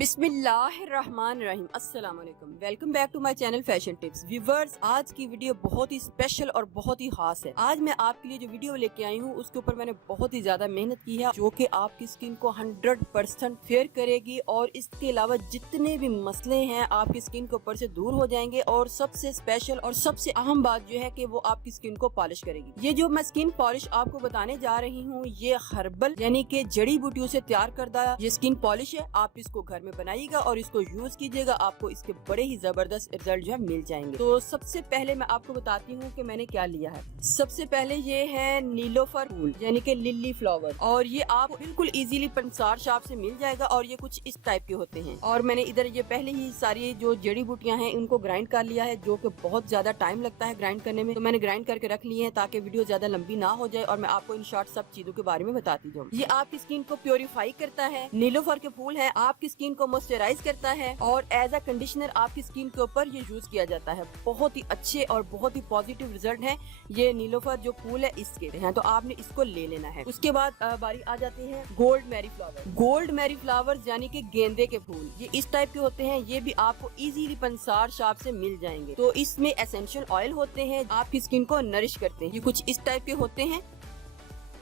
बिस्मिल्लाहिर्रहमानिर्रहीम। अस्सलाम वालेकुम। Welcome back to my channel fashion tips. Viewers, आज की वीडियो बहुत ही स्पेशल और बहुत ही खास है। आज मैं आपके लिए जो वीडियो लेके आई हूँ उसके ऊपर मैंने बहुत ही ज्यादा मेहनत की है, जो कि आपकी स्किन को 100% फेयर करेगी और इसके अलावा जितने भी मसले हैं आपकी स्किन के ऊपर से दूर हो जाएंगे। और सबसे स्पेशल और सबसे अहम बात जो है कि वो आपकी स्किन को पॉलिश करेगी। ये जो मैं स्किन पॉलिश आपको बताने जा रही हूँ, ये हर्बल यानी कि जड़ी बूटियों से तैयार करदा ये स्किन पॉलिश है। आप इसको घर में बनाइएगा और इसको यूज कीजिएगा, आपको इसके बड़े ही जबरदस्त रिजल्ट जो है मिल जाएंगे। तो सबसे पहले मैं आपको बताती हूँ कि मैंने क्या लिया है। सबसे पहले ये है नीलोफर फूल यानी कि लिली फ्लावर, और ये आप बिल्कुल इजीली पंसार शॉप से मिल जाएगा और ये कुछ इस टाइप के होते हैं। और मैंने इधर ये पहले ही सारी जो जड़ी बूटियां हैं उनको ग्राइंड कर लिया है, जो कि बहुत ज्यादा टाइम लगता है ग्राइंड करने में। तो मैंने ग्राइंड करके रख लिए हैं ताकि वीडियो ज्यादा लंबी ना हो जाए और मैं आपको इन शॉर्ट सब चीजों के बारे में बताती जाऊँ। ये आपकी स्किन को प्योरीफाई करता है। नीलोफर के फूल है, आपकी स्किन को मॉइस्चराइज करता है और एज अ कंडीशनर आपकी स्किन के ऊपर ये यूज किया जाता है। बहुत ही अच्छे और बहुत ही पॉजिटिव रिजल्ट है ये नीलोफर जो फूल है इसके हैं, तो आपने इसको ले लेना है। उसके बाद बारी आ जाती है gold mary flower. Gold mary flowers यानी कि गेंदे के फूल, ये इस टाइप के होते हैं। ये भी आपको इजीली पंसार शॉप से मिल जाएंगे। तो इसमें एसेंशियल ऑयल होते हैं, आपकी स्किन को नरिश करते हैं। ये कुछ इस टाइप के होते हैं।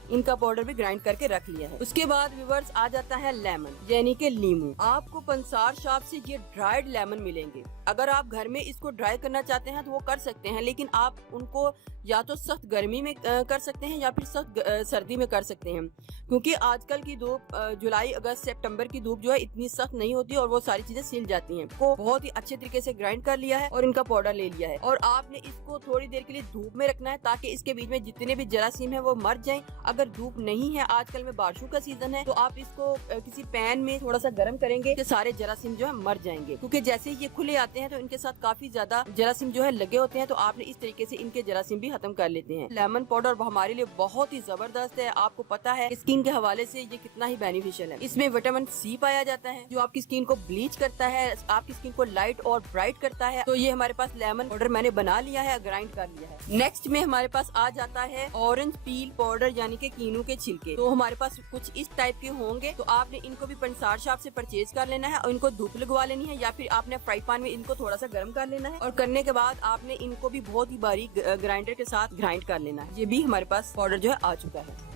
इनका पाउडर भी ग्राइंड करके रख लिया है। उसके बाद व्यूअर्स आ जाता है लेमन यानी कि नींबू। आपको पंसार शॉप से ये ड्राइड लेमन मिलेंगे। अगर आप घर में इसको ड्राई करना चाहते हैं तो वो कर सकते हैं, लेकिन आप उनको या तो सख्त गर्मी में कर सकते हैं या फिर सख्त सर्दी में कर सकते हैं, क्योंकि आजकल की धूप जुलाई अगस्त सितंबर की धूप जो है इतनी सख्त नहीं होती और वो सारी चीजें सिल जाती हैं। को बहुत ही अच्छे तरीके से ग्राइंड कर लिया है और इनका पाउडर ले लिया है और आपने इसको थोड़ी देर के लिए धूप में रखना है ताकि इसके बीच में जितने भी जरासीम है वो मर जाएं। अगर धूप नहीं है, आजकल में बारिशों का सीजन है, तो आप इसको किसी पैन में थोड़ा सा गर्म करेंगे तो सारे जरासीम जो है मर जाएंगे, क्योंकि जैसे ही ये खुले आते हैं तो इनके साथ काफी ज्यादा जरासीम जो है लगे होते हैं। तो आपने इस तरीके से इनके जरासीम भी खत्म कर लेते हैं। लेमन पाउडर हमारे लिए बहुत ही जबरदस्त है। आपको पता है स्किन के हवाले से ये कितना ही बेनिफिशियल है। इसमें विटामिन सी पाया जाता है जो आपकी स्किन को ब्लीच करता है, आपकी स्किन को लाइट और ब्राइट करता है। तो ये हमारे पास लेमन पाउडर मैंने बना लिया है, ग्राइंड कर लिया है। नेक्स्ट में हमारे पास आ जाता है ऑरेंज पील पाउडर यानी कि कीनू के छिलके। तो हमारे पास कुछ इस टाइप के होंगे। तो आपने इनको भी पंसार शॉप से परचेज कर लेना है और इनको धूप लगवा लेनी है या फिर आपने फ्राई पैन में इनको थोड़ा सा गर्म कर लेना है। और करने के बाद आपने इनको भी बहुत ही बारीक ग्राइंडर के साथ ग्राइंड कर लेना है। ये भी हमारे पास पाउडर जो है आ चुका है।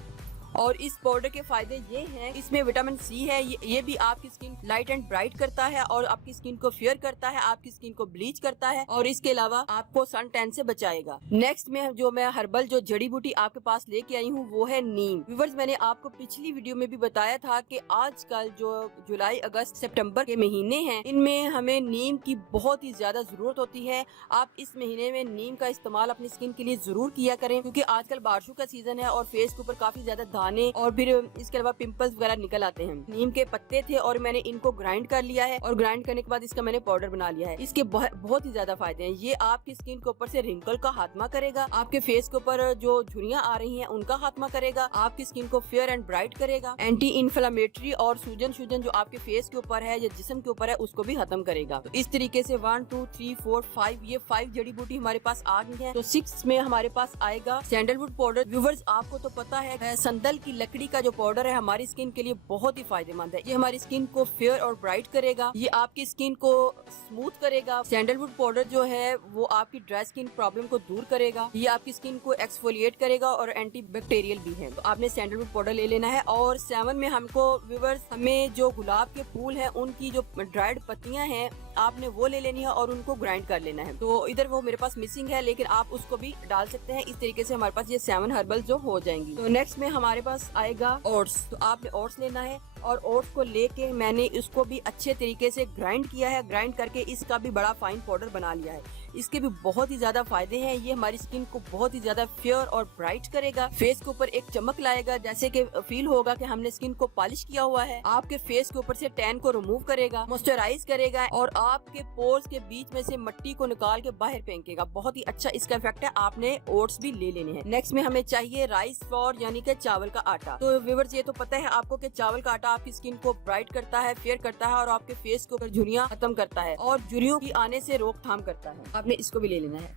और इस पाउडर के फायदे ये हैं, इसमें विटामिन सी है। ये भी आपकी स्किन लाइट एंड ब्राइट करता है और आपकी स्किन को फेयर करता है, आपकी स्किन को ब्लीच करता है और इसके अलावा आपको सन टैन से बचाएगा। नेक्स्ट में जो मैं हर्बल जो जड़ी बूटी आपके पास लेके आई हूँ वो है नीम। व्यूअर्स, मैंने आपको पिछली वीडियो में भी बताया था कि आजकल जो जुलाई अगस्त सितंबर के महीने हैं इनमें हमें नीम की बहुत ही ज्यादा जरूरत होती है। आप इस महीने में नीम का इस्तेमाल अपनी स्किन के लिए जरूर किया करें, क्योंकि आजकल बारिशों का सीजन है और फेस के ऊपर काफी ज्यादा और फिर इसके अलावा पिंपल्स वगैरह निकल आते हैं। नीम के पत्ते थे और मैंने इनको ग्राइंड कर लिया है और ग्राइंड करने के बाद इसका मैंने पाउडर बना लिया है। इसके बहुत ही ज्यादा फायदे हैं। ये आपकी स्किन के ऊपर से रिंकल का खात्मा करेगा, आपके फेस के ऊपर जो झुर्रियां आ रही हैं उनका खात्मा करेगा, आपकी स्किन को फेयर एंड ब्राइट करेगा, एंटी इन्फ्लेमेटरी और सूजन जो आपके फेस के ऊपर है या जिस्म के ऊपर है उसको भी खत्म करेगा। तो इस तरीके से 1 2 3 4 5 ये 5 जड़ी बूटी हमारे पास आ गई है। तो 6 में हमारे पास आएगा सैंडलवुड पाउडर। व्यूअर्स, आपको तो पता है संदल की लकड़ी का जो पाउडर है हमारी स्किन के लिए बहुत ही फायदेमंद है। ये हमारी स्किन को फेयर और ब्राइट करेगा, ये आपकी स्किन को स्मूथ करेगा। सैंडलवुड पाउडर जो है वो आपकी ड्राई स्किन प्रॉब्लम को दूर करेगा, ये आपकी स्किन को एक्सफोलिएट करेगा और एंटी बैक्टीरियल भी है। तो आपने सैंडलवुड पाउडर ले लेना है। और 7 में हमको व्यूअर्स हमें जो गुलाब के फूल है उनकी जो ड्राइड पत्तियां हैं आपने वो ले लेनी है और उनको ग्राइंड कर लेना है। तो इधर वो मेरे पास मिसिंग है, लेकिन आप उसको भी डाल सकते हैं। इस तरीके से हमारे पास ये 7 हर्बल जो हो जाएंगी। तो नेक्स्ट में हमारे पास आएगा ओट्स। तो आपने ओट्स लेना है और ओट्स को लेके मैंने इसको भी अच्छे तरीके से ग्राइंड किया है। ग्राइंड करके इसका भी बड़ा फाइन पाउडर बना लिया है। इसके भी बहुत ही ज्यादा फायदे हैं। ये हमारी स्किन को बहुत ही ज्यादा फेयर और ब्राइट करेगा, फेस के ऊपर एक चमक लाएगा, जैसे कि फील होगा कि हमने स्किन को पॉलिश किया हुआ है। आपके फेस के ऊपर से टैन को रिमूव करेगा, मॉइस्चराइज करेगा और आपके पोर्स के बीच में से मिट्टी को निकाल के बाहर फेंकेगा। बहुत ही अच्छा इसका इफेक्ट है। आपने ओट्स भी ले लेने हैं। नेक्स्ट में हमें चाहिए राइस फ्लोर यानी कि चावल का आटा। तो व्यूअर्स, ये तो पता है आपको कि चावल का आटा आपकी स्किन को ब्राइट करता है, फेयर करता है और आपके फेस के ऊपर झुर्रियां खत्म करता है और झुर्रियों की आने से रोकथाम करता है। आपने इसको भी ले लेना है।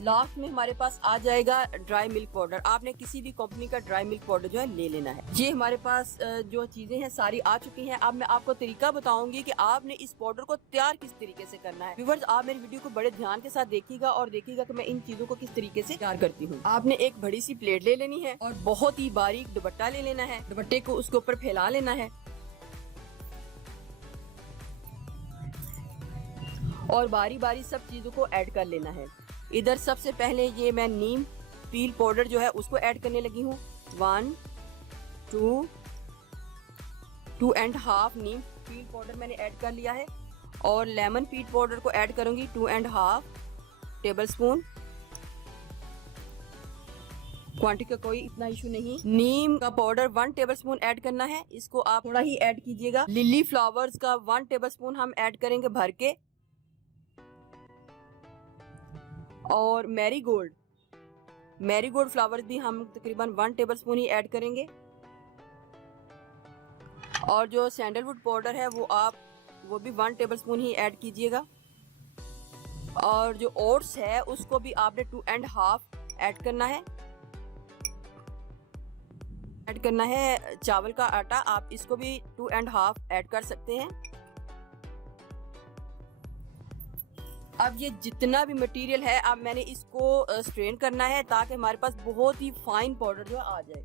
लास्ट में हमारे पास आ जाएगा ड्राई मिल्क पाउडर। आपने किसी भी कंपनी का ड्राई मिल्क पाउडर जो है ले लेना है। ये हमारे पास जो चीजें हैं सारी आ चुकी हैं। अब मैं आपको तरीका बताऊंगी कि आपने इस पाउडर को तैयार किस तरीके से करना है। व्यूअर्स, आप मेरी वीडियो को बड़े ध्यान के साथ देखिएगा और देखिएगा कि मैं इन चीजों को किस तरीके से तैयार करती हूँ। आपने एक बड़ी सी प्लेट ले लेनी है और बहुत ही बारीक दुपट्टा ले लेना है। दुपट्टे को उसके ऊपर फैला लेना है और बारी बारी सब चीजों को ऐड कर लेना है। इधर सबसे पहले ये मैं नीम पील पाउडर जो है उसको ऐड करने लगी हूँ। 1 2 and half Neem peel powder मैंने ऐड कर लिया है और लेमन पील पाउडर को ऐड करूंगी 2 and half table spoon. Quantity का कोई इतना इशू नहीं। नीम का पाउडर 1 टेबल स्पून ऐड करना है, इसको आप थोड़ा ही ऐड कीजिएगा। लिली फ्लावर्स का 1 टेबल स्पून हम ऐड करेंगे भर के। और मैरीगोल्ड फ्लावर्स भी हम तकरीबन 1 टेबल स्पून ही ऐड करेंगे। और जो सैंडलवुड पाउडर है वो भी 1 टेबल स्पून ही ऐड कीजिएगा। और जो ओट्स है उसको भी आपने 2 एंड हाफ ऐड करना है। ऐड करना है चावल का आटा, आप इसको भी 2 एंड हाफ ऐड कर सकते हैं। अब ये जितना भी मटेरियल है अब मैंने इसको स्ट्रेन करना है ताकि हमारे पास बहुत ही फाइन पाउडर जो आ जाए।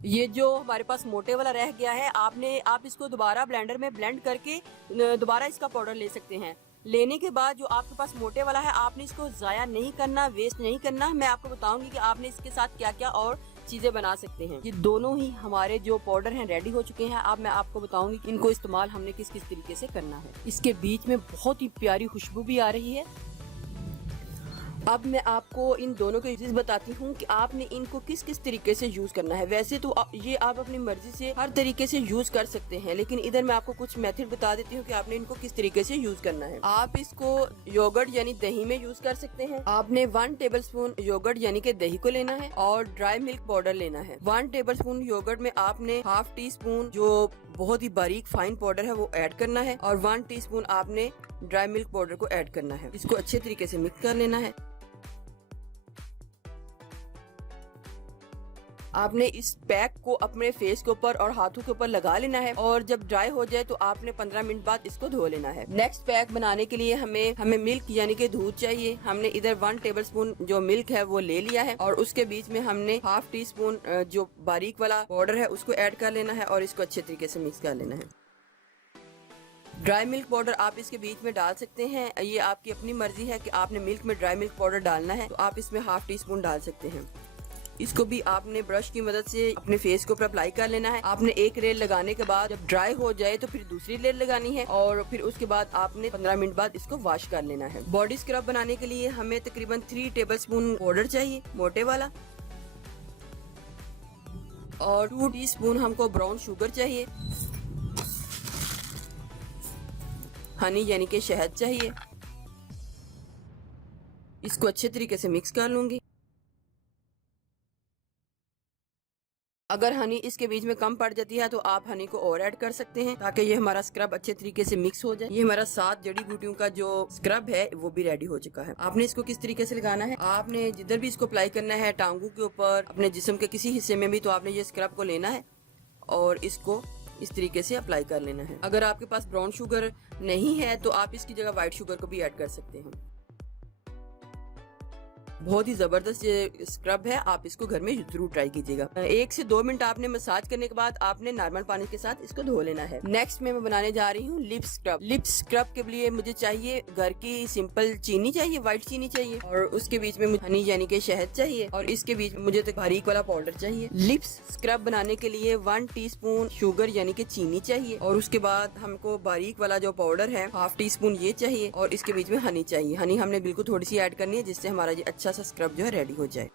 ये जो हमारे पास मोटे वाला रह गया है आप इसको दोबारा ब्लेंडर में ब्लेंड करके दोबारा इसका पाउडर ले सकते हैं। लेने के बाद जो आपके पास मोटे वाला है आपने इसको ज़ाया नहीं करना, वेस्ट नहीं करना। मैं आपको बताऊंगी कि आपने इसके साथ क्या क्या और चीजें बना सकते हैं। ये दोनों ही हमारे जो पाउडर हैं रेडी हो चुके हैं। अब मैं आपको बताऊंगी कि इनको इस्तेमाल हमने किस किस तरीके से करना है। इसके बीच में बहुत ही प्यारी खुशबू भी आ रही है। अब मैं आपको इन दोनों के यूजेस बताती हूँ कि आपने इनको किस किस तरीके से यूज करना है। वैसे तो ये आप अपनी मर्जी से हर तरीके से यूज कर सकते हैं, लेकिन इधर मैं आपको कुछ मेथड बता देती हूँ कि आपने इनको किस तरीके से यूज करना है। आप इसको योगर्ट यानी दही में यूज कर सकते हैं। आपने 1 टेबल स्पून योगर्ट यानी कि दही को लेना है और ड्राई मिल्क पाउडर लेना है। 1 टेबल स्पून योगर्ट में आपने हाफ टी स्पून जो बहुत ही बारीक फाइन पाउडर है वो ऐड करना है और 1 टीस्पून आपने ड्राई मिल्क पाउडर को ऐड करना है। इसको अच्छे तरीके से मिक्स कर लेना है। आपने इस पैक को अपने फेस के ऊपर और हाथों के ऊपर लगा लेना है और जब ड्राई हो जाए तो आपने 15 मिनट बाद इसको धो लेना है। नेक्स्ट पैक बनाने के लिए हमें मिल्क यानी कि दूध चाहिए। हमने इधर 1 टेबल स्पून जो मिल्क है वो ले लिया है और उसके बीच में हमने हाफ टी स्पून जो बारीक वाला पाउडर है उसको ऐड कर लेना है और इसको अच्छे तरीके से मिक्स कर लेना है। ड्राई मिल्क पाउडर आप इसके बीच में डाल सकते हैं, ये आपकी अपनी मर्जी है कि आपने मिल्क में ड्राई मिल्क पाउडर डालना है तो आप इसमें हाफ टी स्पून डाल सकते हैं। इसको भी आपने ब्रश की मदद से अपने फेस के ऊपर अप्लाई कर लेना है। आपने एक लेयर लगाने के बाद जब ड्राई हो जाए तो फिर दूसरी लेयर लगानी है और फिर उसके बाद आपने 15 मिनट बाद इसको वॉश कर लेना है। बॉडी स्क्रब बनाने के लिए हमें तकरीबन 3 टेबल स्पून पाउडर चाहिए मोटे वाला और 2 टीस्पून हमको ब्राउन शुगर चाहिए। हनी यानी कि शहद चाहिए। इसको अच्छे तरीके से मिक्स कर लूंगी। अगर हनी इसके बीच में कम पड़ जाती है तो आप हनी को और ऐड कर सकते हैं ताकि ये हमारा स्क्रब अच्छे तरीके से मिक्स हो जाए। ये हमारा 7 जड़ी बूटियों का जो स्क्रब है वो भी रेडी हो चुका है। आपने इसको किस तरीके से लगाना है, आपने जिधर भी इसको अप्लाई करना है, टांगों के ऊपर, अपने जिस्म के किसी हिस्से में भी, तो आपने ये स्क्रब को लेना है और इसको इस तरीके से अप्लाई कर लेना है। अगर आपके पास ब्राउन शुगर नहीं है तो आप इसकी जगह व्हाइट शुगर को भी ऐड कर सकते हैं। बहुत ही जबरदस्त ये स्क्रब है, आप इसको घर में जरूर ट्राई कीजिएगा। 1 से 2 मिनट आपने मसाज करने के बाद आपने नॉर्मल पानी के साथ इसको धो लेना है। नेक्स्ट में मैं बनाने जा रही हूँ लिप स्क्रब। लिप स्क्रब के लिए मुझे चाहिए घर की सिंपल चीनी चाहिए, व्हाइट चीनी चाहिए और उसके बीच में हनी यानी कि शहद चाहिए और इसके बीच में मुझे तो बारीक वाला पाउडर चाहिए। लिप्स स्क्रब बनाने के लिए 1 टीस्पून शुगर यानी कि चीनी चाहिए और उसके बाद हमको बारीक वाला जो पाउडर है हाफ टी स्पून ये चाहिए और इसके बीच में हनी चाहिए। हनी हमने बिल्कुल थोड़ी सी ऐड करनी है जिससे हमारा ये अच्छा सा स्क्रब जो है रेडी हो जाए।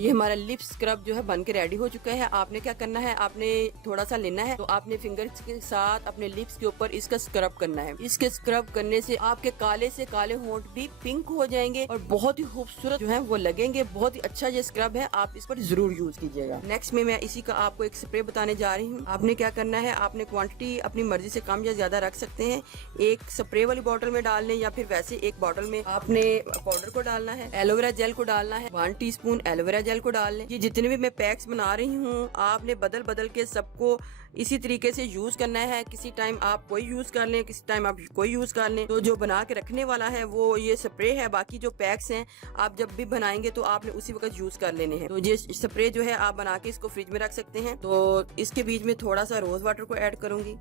ये हमारा लिप स्क्रब जो है बन के रेडी हो चुका है। आपने क्या करना है, आपने थोड़ा सा लेना है, तो आपने फिंगर्स के साथ अपने लिप्स के ऊपर इसका स्क्रब करना है। इसके स्क्रब करने से आपके काले से काले होंठ भी पिंक हो जाएंगे और बहुत ही खूबसूरत जो है वो लगेंगे। बहुत ही अच्छा ये स्क्रब है, आप इस पर जरूर यूज कीजिएगा। नेक्स्ट में मैं इसी का आपको एक स्प्रे बताने जा रही हूँ। आपने क्या करना है, आपने क्वांटिटी अपनी मर्जी से कम या ज्यादा रख सकते हैं। एक स्प्रे वाली बोतल में डाल लें या फिर वैसे एक बोतल में आपने पाउडर को डालना है, एलोवेरा जेल को डालना है, 1 टीस्पून एलोवेरा जेल को डाल लें। ये जितने भी मैं पैक्स बना रही हूँ आपने बदल बदल के सबको इसी तरीके से यूज करना है। किसी टाइम आप कोई यूज कर लें, किसी टाइम आप कोई यूज कर लें। तो जो बना के रखने वाला है वो ये स्प्रे है, बाकी जो पैक्स हैं आप जब भी बनाएंगे तो आपने उसी वक्त यूज कर लेने हैं। तो ये स्प्रे जो है आप बना के इसको फ्रिज में रख सकते हैं। तो इसके बीच में थोड़ा सा रोज वाटर को ऐड करूंगी।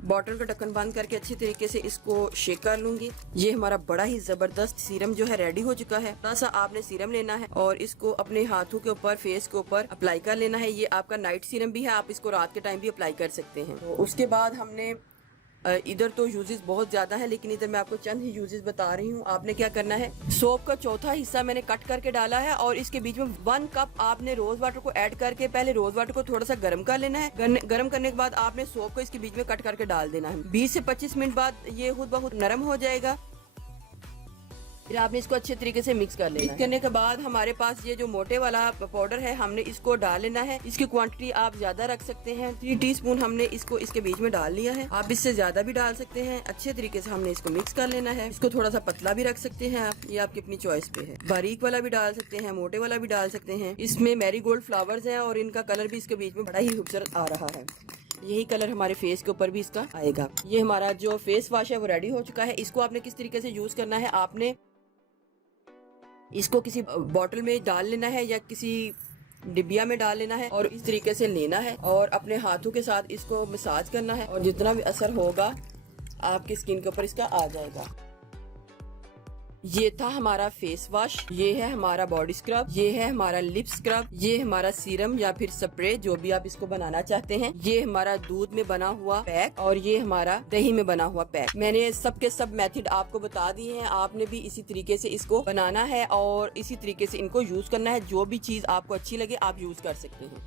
बॉटल का ढक्कन बंद करके अच्छी तरीके से इसको शेक कर लूंगी। ये हमारा बड़ा ही जबरदस्त सीरम जो है रेडी हो चुका है। थोड़ा सा आपने सीरम लेना है और इसको अपने हाथों के ऊपर, फेस के ऊपर अप्लाई कर लेना है। ये आपका नाइट सीरम भी है, आप इसको रात के टाइम भी अप्लाई कर सकते हैं। तो उसके बाद हमने इधर तो यूजेस बहुत ज्यादा है, लेकिन इधर मैं आपको चंद ही यूजेस बता रही हूँ। आपने क्या करना है, सोप का चौथा हिस्सा मैंने कट करके डाला है और इसके बीच में 1 कप आपने रोज वाटर को ऐड करके पहले रोज वाटर को थोड़ा सा गर्म कर लेना है। गर्म करने के बाद आपने सोप को इसके बीच में कट करके डाल देना है। 20 से 25 मिनट बाद ये खुद ब खुद नरम हो जाएगा। फिर आपने इसको अच्छे तरीके से मिक्स कर लेना है। मिक्स करने के बाद हमारे पास ये जो मोटे वाला पाउडर है हमने इसको डाल लेना है। इसकी क्वांटिटी आप ज्यादा रख सकते हैं। 3 टीस्पून हमने इसको इसके बीच में डाल लिया है, आप इससे ज्यादा भी डाल सकते हैं। अच्छे तरीके से हमने इसको मिक्स कर लेना है। इसको थोड़ा सा पतला भी रख सकते हैं आप, ये आपकी अपनी चॉइस पे है। बारीक वाला भी डाल सकते हैं, मोटे वाला भी डाल सकते हैं। इसमें मैरीगोल्ड फ्लावर्स है और इनका कलर भी इसके बीच में बड़ा ही खूबसूरत आ रहा है। यही कलर हमारे फेस के ऊपर भी इसका आएगा। ये हमारा जो फेस वॉश है वो रेडी हो चुका है। इसको आपने किस तरीके से यूज करना है, आपने इसको किसी बॉटल में डाल लेना है या किसी डिबिया में डाल लेना है और इस तरीके से लेना है और अपने हाथों के साथ इसको मसाज करना है और जितना भी असर होगा आपकी स्किन के ऊपर इसका आ जाएगा। ये था हमारा फेस वॉश, ये है हमारा बॉडी स्क्रब, ये है हमारा लिप स्क्रब, ये हमारा सीरम या फिर स्प्रे जो भी आप इसको बनाना चाहते हैं, ये हमारा दूध में बना हुआ पैक और ये हमारा दही में बना हुआ पैक। मैंने सबके सब मेथड आपको बता दिए हैं। आपने भी इसी तरीके से इसको बनाना है और इसी तरीके से इनको यूज करना है। जो भी चीज आपको अच्छी लगे आप यूज कर सकते हैं।